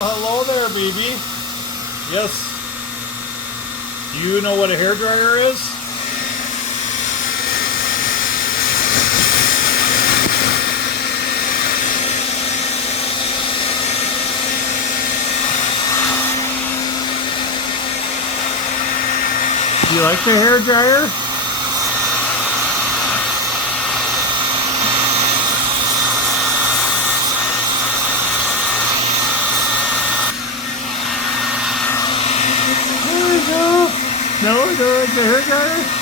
Hello there, baby. Yes. Do you know what a hairdryer is? Do you like the hairdryer? There we go. No, you don't like the hairdryer?